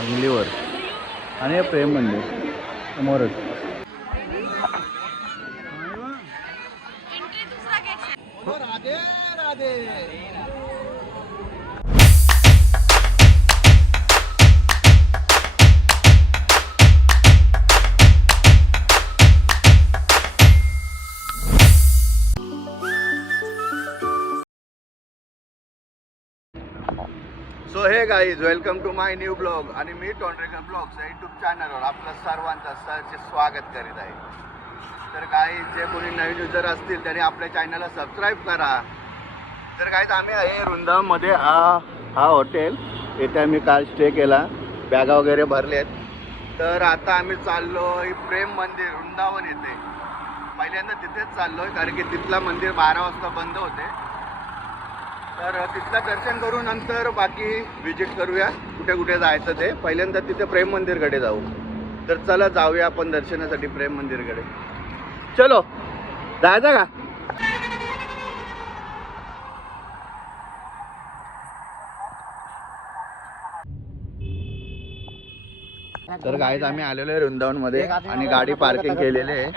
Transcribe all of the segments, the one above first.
अंगलीवर आणि प्रेम मंदिर समोरच. Radhe Radhe. So hey guys, welcome to my new blog. आणि मी टोंडरेकर ब्लॉग्स या यूट्यूब चॅनलवर आपलं सर्वांचं सहर्ष स्वागत करीत आहे. तर गाईज, जे कोणी नवीन युजर असतील त्यांनी आपल्या चॅनलला सबस्क्राईब करा. तर गाईज, आम्ही आहे वृंदावनमध्ये. हा हॉटेल, इथे आम्ही काल स्टे केला, बॅगा वगैरे भरलेत. तर आता आम्ही चाललो प्रेम मंदिर वृंदावन येथे. पहिल्यांदा तिथेच चाललो आहे कारण की तिथला मंदिर 12 वाजता बंद होते. तर तिथलं दर्शन करून नंतर बाकी विजिट करूया, कुठे कुठे जायचं ते. पहिल्यांदा तिथे प्रेम मंदिरकडे जाऊ. तर चला जाऊया आपण दर्शनासाठी प्रेम मंदिरकडे. चलो, जायचं का? तर गाईज, आम्ही आलेलो आहे वृंदावनमध्ये आणि गाडी पार्किंग केलेली आहे.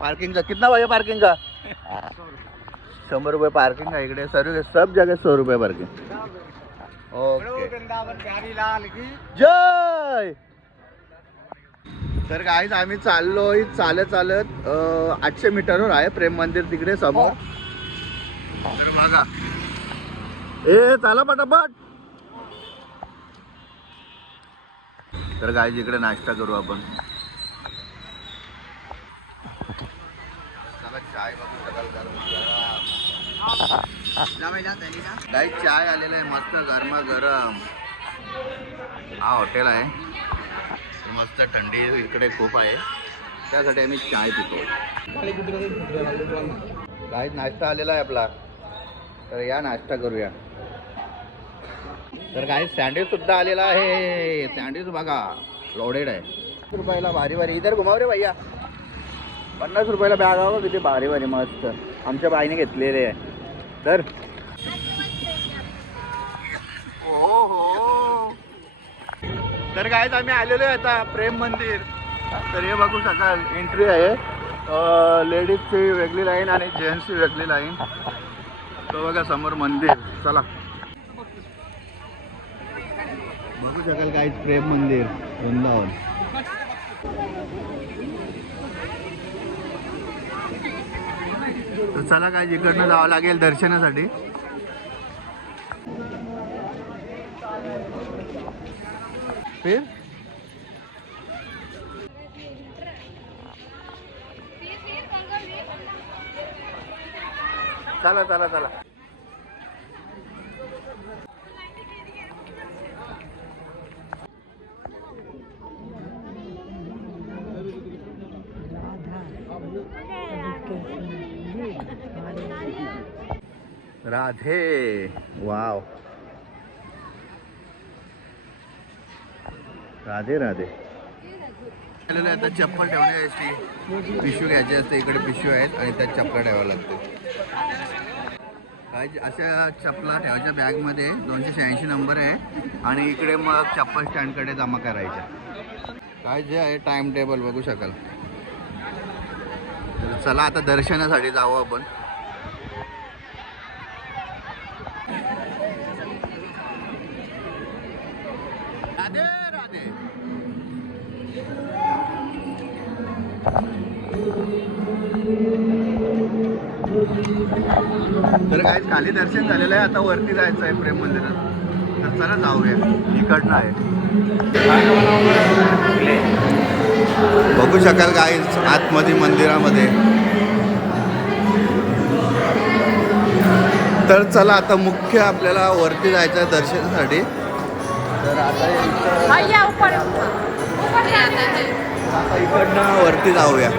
पार्किंगचा कितना भैया? पार्किंग का 100 रुपये पार्किंग आहे इकडे. सर्व सब जगह 100 रुपये पार्किंग. ओके, जय. तर गाईज, आम्ही चाललोय चालत 800 मीटरवर आहे प्रेम मंदिर तिकडे समोर. तर बघा, ए चला पटापट. तर गाईज, इकडे नाश्ता करू आपण. चाय बघू शकाल गाईज, चाय आलेलं आहे मस्त गरमागरम. हा हॉटेल आहे, मस्त थंडी इकडे खूप आहे, त्यासाठी आम्ही चाय पितो. गाईज, नाश्ता आलेला आहे आपला, तर या नाश्ता करूया. तर गाईज, सँडविच सुद्धा आलेला आहे. सँडविच बघा, लोडेड आहे. 50 रुपयाला भारी भारी. इधर घुमाव रे भैया. 50 रुपयाला बॅग हवं, किती भारी भारी मस्त. आमच्या बाईने घेतलेले आहे. तर हो. तर गाईज, आम्ही आलेलो आहे आता प्रेम मंदिर. तर हे बघू शकाल, एंट्री आहे. लेडीजची वेगळी लाईन आणि जेंट्सची वेगळी लाईन. तो बघा समोर मंदिर. चला बघू शकाल गाईज, प्रेम मंदिर वृंदावन. तर चला काय, इकडनं जावं लागेल दर्शनासाठी. फिर चला चला चला. राधे, वाव, राधे राधे. आता चप्पल ठेवण्यासाठी पिशवी घ्यायची असते. इकडे पिशवी आहेत आणि त्यात चप्पल ठेवावं लागते. अशा चप्पला ठेवायच्या बॅगमध्ये. 286 नंबर आहे आणि इकडे मग चप्पल स्टँडकडे जमा करायच्या. काय जे आहे टाइम टेबल बघू शकाल. चला आता दर्शनासाठी जाऊ आपण. राधे राधे. तर काय, खाली दर्शन झालेलं आहे, आता वरती जायचं आहे प्रेम मंदिरात. तर चला जाऊया, इकडनं आहे. बघू शकाल काय आतमध्ये मंदिरामध्ये. तर चला आता मुख्य आपल्याला वरती जायचं आहे दर्शनासाठी. तर आता इकडनं वरती जाऊया.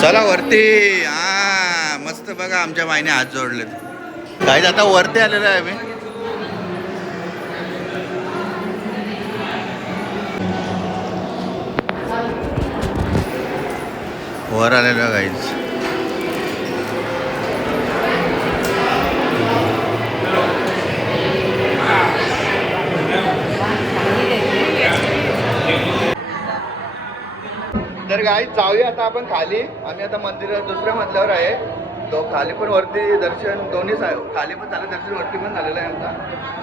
चला वरती. हा मस्त बघा, आमच्या बाईने हात जोडलेत. काही आता वरती आलेलं आहे मी. वर आलेलो गाईज. तर गाईज जाऊया आता आपण खाली. आम्ही आता मंदिरात दुसऱ्या मजल्यावर आहे. तो खाली पण वरती दर्शन दोन्ही खाली पण झालं दर्शन, वरती पण झालेलं आहे आमचा.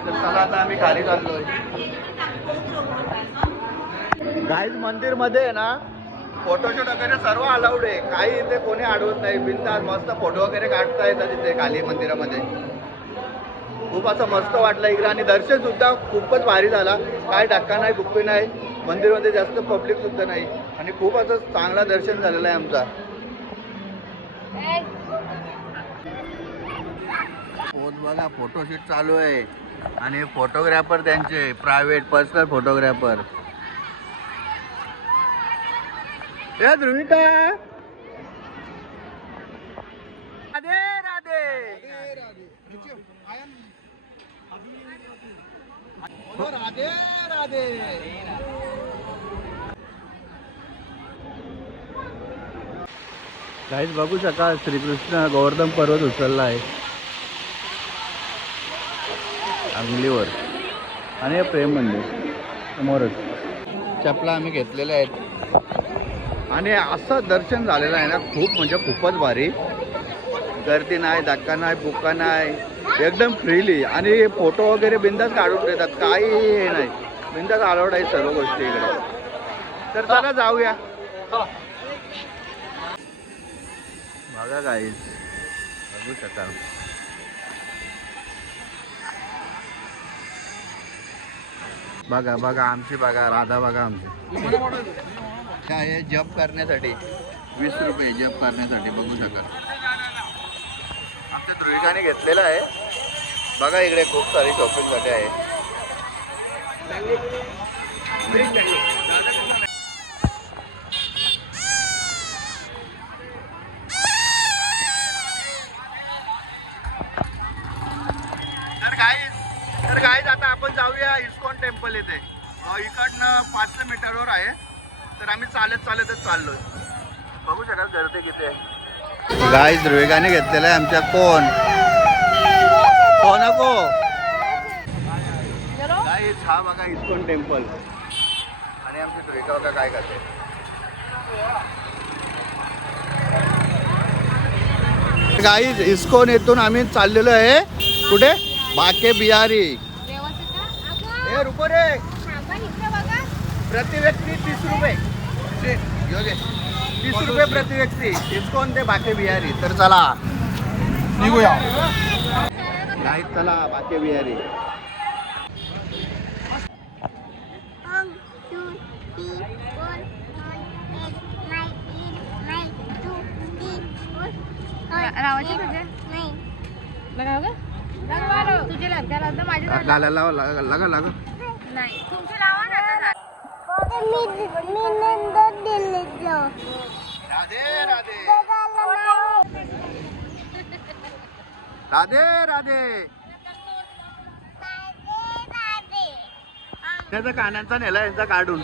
तर चला आता आम्ही खाली चाललोय. गाईज मंदिरमध्ये आहे ना फोटोशूट वगैरे सर्व अलाउड आहे. काही इथे कोणी अडवत नाही. बिनधास्त मस्त फोटो वगैरे काढता येतात तिथे खाली मंदिरामध्ये. खूप असं मस्त वाटलं इकडे. आणि दर्शन सुद्धा खूपच भारी झाला. काय धक्का नाही, बुक्की नाही. मंदिरमध्ये जास्त पब्लिक सुद्धा नाही आणि खूप असं चांगला दर्शन झालेलं आहे आमचा. बघा फोटोशूट चालू आहे आणि फोटोग्राफर त्यांचे प्रायव्हेट पर्सनल फोटोग्राफर. ए ध्रुविका, राधे राधे. राधे राधे. काहीच बघू शकाल श्रीकृष्ण गोवर्धन पर्वत उचलला आहे अंगलीवर. आणि हे प्रेम मंदिर समोरच. चपला आम्ही घेतलेल्या आहेत आणि असं दर्शन झालेलं आहे ना खूप म्हणजे खूपच भारी. गर्दी नाही, धक्का नाही, बुक्का नाही, एकदम फ्रीली. आणि फोटो वगैरे बिंदास काढून देतात. काही हे नाही, बिंदास अलाउड आहे सर्व गोष्टी इकडे. तर चला जाऊया. बघा गाईज, बघू शकाल. बघा बघा आमची, बघा राधा, बघा आमची. काय आहे जप करण्यासाठी 20 रुपये जप करण्यासाठी. बघू शकाल आमच्या ध्रुविकाने घेतलेलं आहे. बघा इकडे खूप सारी शॉपिंगसाठी आहे. तर गाईज आता आपण जाऊया इस्कॉन टेम्पल येथे. इकडनं 500 मीटरवर आहे. तर आम्ही चालतच चाललोय. बघू शकाल गर्दी किती आहे. गाईज ध्रुविकाने घेतलेलं आहे आमच्या. कोण नको गाईज. हा बघा इस्कॉन टेम्पल. आणि आमची ध्रुविका बघा काय करते. गाईज इस्कॉन येथून आम्ही चाललेलो आहे कुठे, बाके बिहारी. ए रुको रे. प्रति व्यक्ती 30 रुपये. 30 रुपये प्रति व्यक्ती. इस्कॉन ते बाके बिहारी. तर चला निघूया गाईज. चला बाके बिहारी. गाला लावा, लागा लागा. राधे राधे. राधे राधे. त्याचा कानांचा नेला यांचा काढून.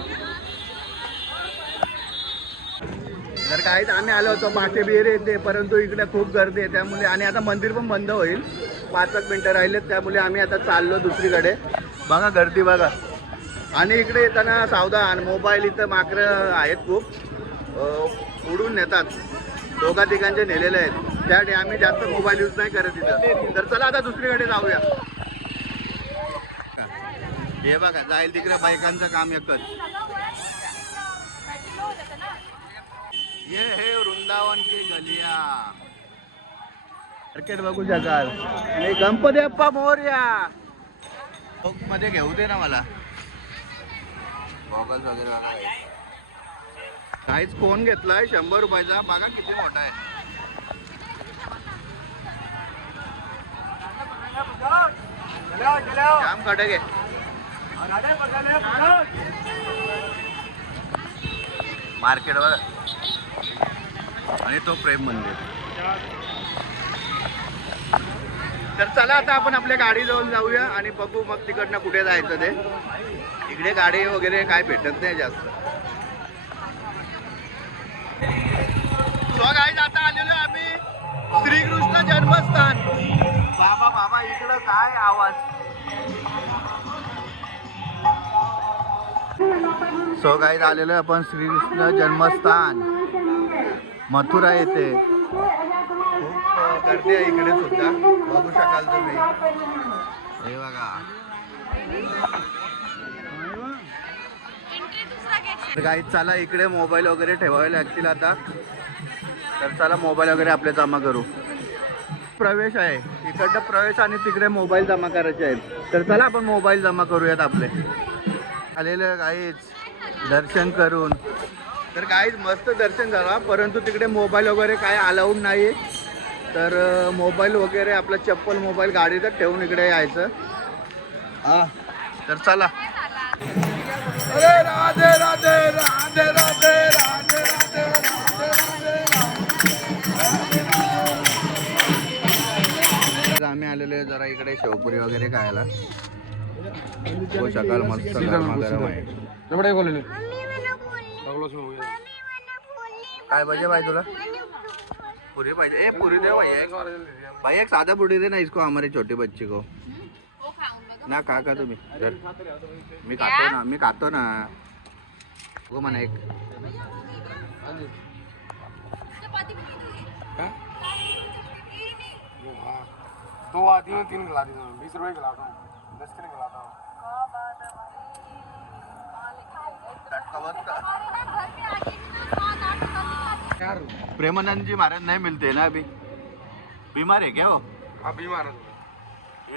तर काहीच आम्ही आलो होतो बाके बिहारी येते, परंतु इकडे खूप गर्दी आहे त्यामुळे. आणि आता मंदिर पण बंद होईल, 5 मिनिटं राहिलेत. त्यामुळे आम्ही आता चाललो दुसरीकडे. बघा गर्दी बघा. आणि इकडे येताना सावधान. मोबाईल इथं माकडं आहेत खूप, उडून नेतात. 2-3 नेलेले आहेत. त्यासाठी आम्ही जास्त मोबाईल यूज नाही करत इथं. तर चला आता दुसरीकडे जाऊया. हे बघा जाईल तिकडे बायकांचं काम एकच. ये हे वृंदावन की गलिया. मार्केट बघू शकाल. आणि गणपती बाप्पा मोरया. मध्ये घेऊ दे ना मला गॉगल्स वगैरे. काहीच कोण घेतलाय 100 रुपयाचा. बघा किती मोठा आहे. जाम कडक आहे. मार्केट वर. आणि तो प्रेम मंदिर. तर चला आता आपण आपल्या गाडीजवळ जाऊया आणि बघू मग तिकडनं कुठे जायचं ते. इकडे गाडी वगैरे काय भेटत नाही जास्त. श्रीकृष्ण जन्मस्थान. बाबा बाबा इकडं काय आवाज. सो काय झालेलं आपण श्रीकृष्ण जन्मस्थान मथुरा येथे. खूप गर्दी आहे इकडे सुद्धा, बघू शकाल तुम्ही. हे बघा. तर काही चला इकडे मोबाईल वगैरे ठेवावे लागतील आता. तर चला मोबाईल वगैरे आपले जमा करू. प्रवेश आहे इकडनं प्रवेश आणि तिकडे मोबाईल जमा करायचे आहेत. तर चला आपण मोबाईल जमा करूयात आपले. आलेलं काहीच दर्शन करून. तर काहीच मस्त दर्शन झाला, परंतु तिकडे मोबाईल वगैरे काय अलाउड नाही. तर मोबाईल वगैरे आपला चप्पल मोबाईल गाडीतच ठेवून इकडे यायचं. हा तर चला. अरे राधे राधे राधे राधे राधे राधे आम्ही आलेलो जरा इकडे शेवपुरी वगैरे खायला. हो शकाल मस्त गरमागरम आहे. काय पाहिजे भाई तुला? पूरी पाहिजे. ए पूरी दे भाई एक साधा पूरी दे ना इसको, हमारे छोटे बच्चे को ना. का तुम्ही मी खातो ना हो म्हणा एक. दो आती हूँ, 3 खिला दी, 20 रुपए खिलाता हूँ, 10 के खिलाता हूँ. प्रेमानंद जी महाराज नहीं मिलते ना अभी, बीमार है क्या वो? हाँ बीमार है.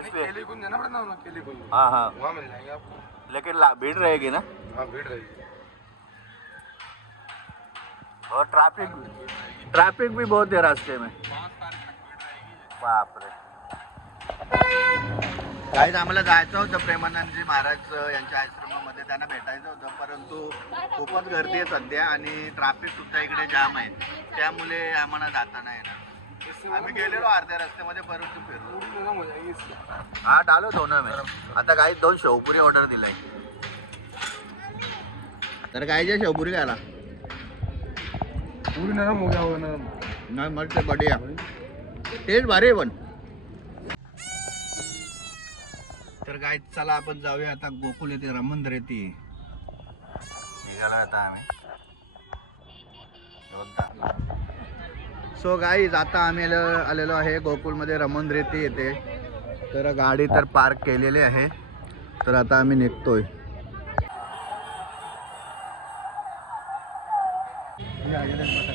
इसलिए केली कुंज जाना पड़ता है ना, केली कुंज. हाँ हाँ, वहाँ मिल जाएंगे आपको. लेकिन भीड़ रहेगी ना. हाँ भीड़ रहेगी. और ट्रैफिक भी बहुत है रास्ते में. बाप रे. काहीच आम्हाला जायचं होतं प्रेमानंदजी महाराज यांच्या आश्रमामध्ये, त्यांना भेटायचं होतं, परंतु खूपच गर्दी आहे सध्या आणि ट्रॅफिक सुद्धा इकडे जाम आहे. त्यामुळे आम्हाला जाता नाही येणार. आम्ही गेलेलो अर्ध्या रस्त्यामध्ये, परंतु फिरलो. हा डालो दोन मी आता. काही 2 शेवपुरी ऑर्डर दिलाय. तर कायच्या शेवपुरी घ्यायला पूरी नरम हो गया होगा. नरम नाही मस्त बढिया. टेस्ट भारी आहे पण. तर काय चला आपण जाऊया आता. गोकुल येथे रमण रेती निघाला आता आम्ही. सो गाईज आता आम्ही आलेलो आहे गोकुलमध्ये रमण रेती येते. तर गाडी तर पार्क केलेली आहे. तर आता आम्ही निघतोय.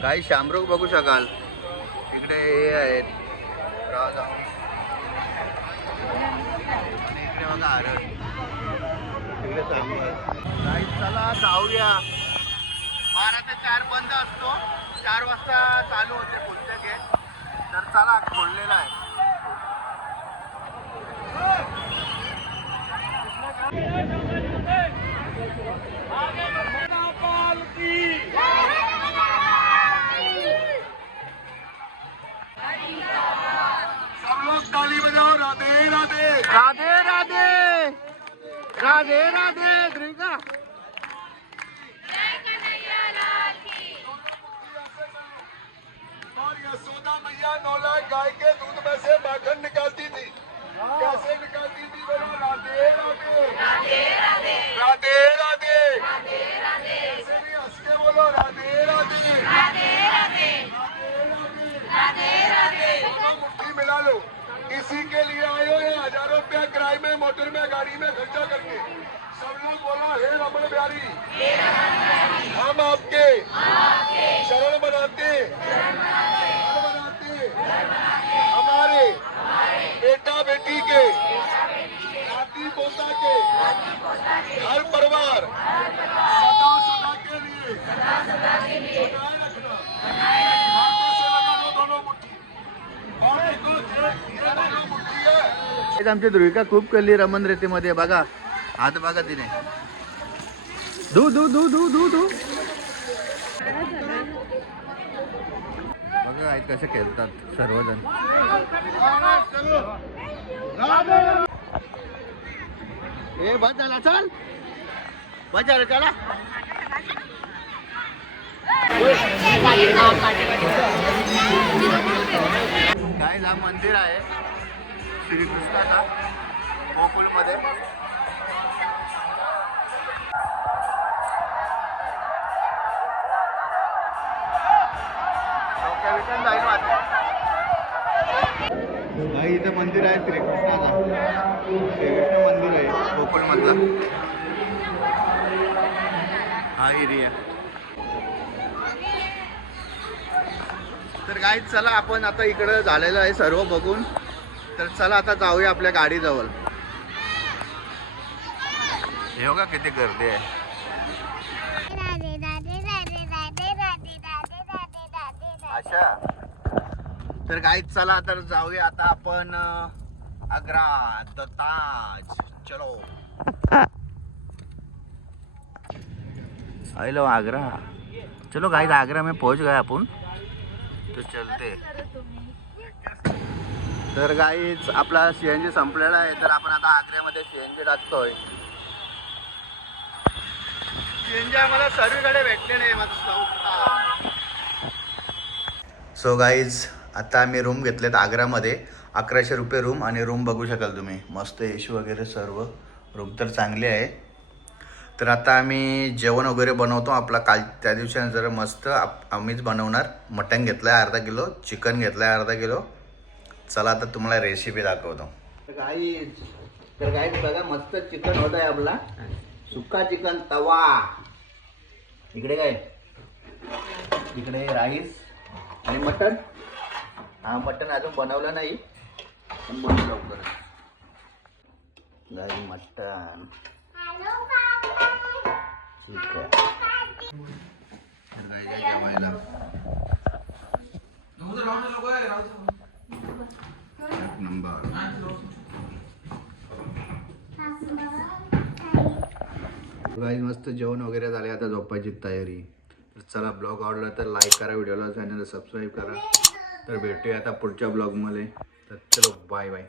काही शामरुख बघू शकाल इकडे हे आहेत. इकडे बघा हरळ. इकडे चला जाऊया. 12 ते 4 बंद असतो, 4 वाजता चालू होते पुढचे गेट. तर चला खोललेला आहे. सब लोग ताली बजाओ. राधे राधे राधे राधे राधे राधे द्रिका. और यशोदा मैया 9 लाख गाय के दूध में से माखन निकालती थी. कैसे निकालती थी बोलो? राधे राधे राधे राधे राधे राधे. ऐसे भी हंस के बोलो. राधे राधे राधे राधे राधे राधे. मुट्ठी मिला लो. इसी के लिए आए हो. ये हजारों रुपया किराए में, मोटर में, गाड़ी में खर्चा करके. सब लोग बोलो हे रमण बिहारी, हम आपके शरण बनाते हमारे बेटा बेटी के, नाती पोता के, हर परिवार सदा सदा के लिए बनाए रखना. हाथों से लगा लो दोनों मुट्ठी. और देखो ये दोनों मुट्ठी है. आमची ध्रुविका खूप कल्ली रमण रेतीमध्ये. बघा हात बघा तिने. धू धू धू धू धू धू. बघा आहेत कसे खेळतात सर्वजण. ए बस झाला, चल बस झालं, चला. काय हा मंदिर आहे श्रीकृष्णाचा गोकुलमध्ये. इथं मंदिर आहे श्रीकृष्णाचा. श्रीकृष्ण मंदिर आहे गोकुलमधला हा एरिया. तर काय चला आपण आता इकडं झालेलं आहे सर्व बघून. तर चला आता जाऊया आपल्या गाडीजवळ. हे बघा किती गर्दी आहे. अच्छा तर काय चला तर जाऊया आता आपण आग्रा द ताज. चलो हेलो आगरा. चलो गाइस आगरा में पहुंच गए अपन तो चलते. तर गाईच आपला CNG संपलेला आहे. तर आपण आता आग्र्यामध्ये CNG टाकतोय. CNG आम्हाला सर्वीकडे भेटले नाही मस्त. सो गाईज आता आम्ही रूम घेतलेत आग्रामध्ये. 1100 रुपये रूम आणि रूम बघू शकाल तुम्ही. मस्त AC वगैरे सर्व. रूम तर चांगली आहे. तर आता आम्ही जेवण वगैरे बनवतो. आपला काल त्या दिवशी जरा मस्त आम्हीच बनवणार. मटण घेतलं आहे 1/2 किलो. चिकन घेतलं आहे 1/2 किलो. चला आता तुम्हाला रेसिपी दाखवतो. तर गाईज बघा मस्त चिकन होत आहे आपला. सुक्का चिकन तवा. इकडे काय इकडे राईस आणि मटण. हा मटण अजून बनवलं नाही पण बनवू लवकर. गाई मटण ठीक आहे. तर गाई जेवायला एक नंबर. गाई मस्त जेवण वगैरे झाले. आता झोपायची तयारी. तर चला ब्लॉग आवडला तर लाईक करा. व्हिडिओला चॅनलला सबस्क्राईब करा. तर भेटूया आता पुढच्या ब्लॉगमध्ये. तर चलो बाय बाय.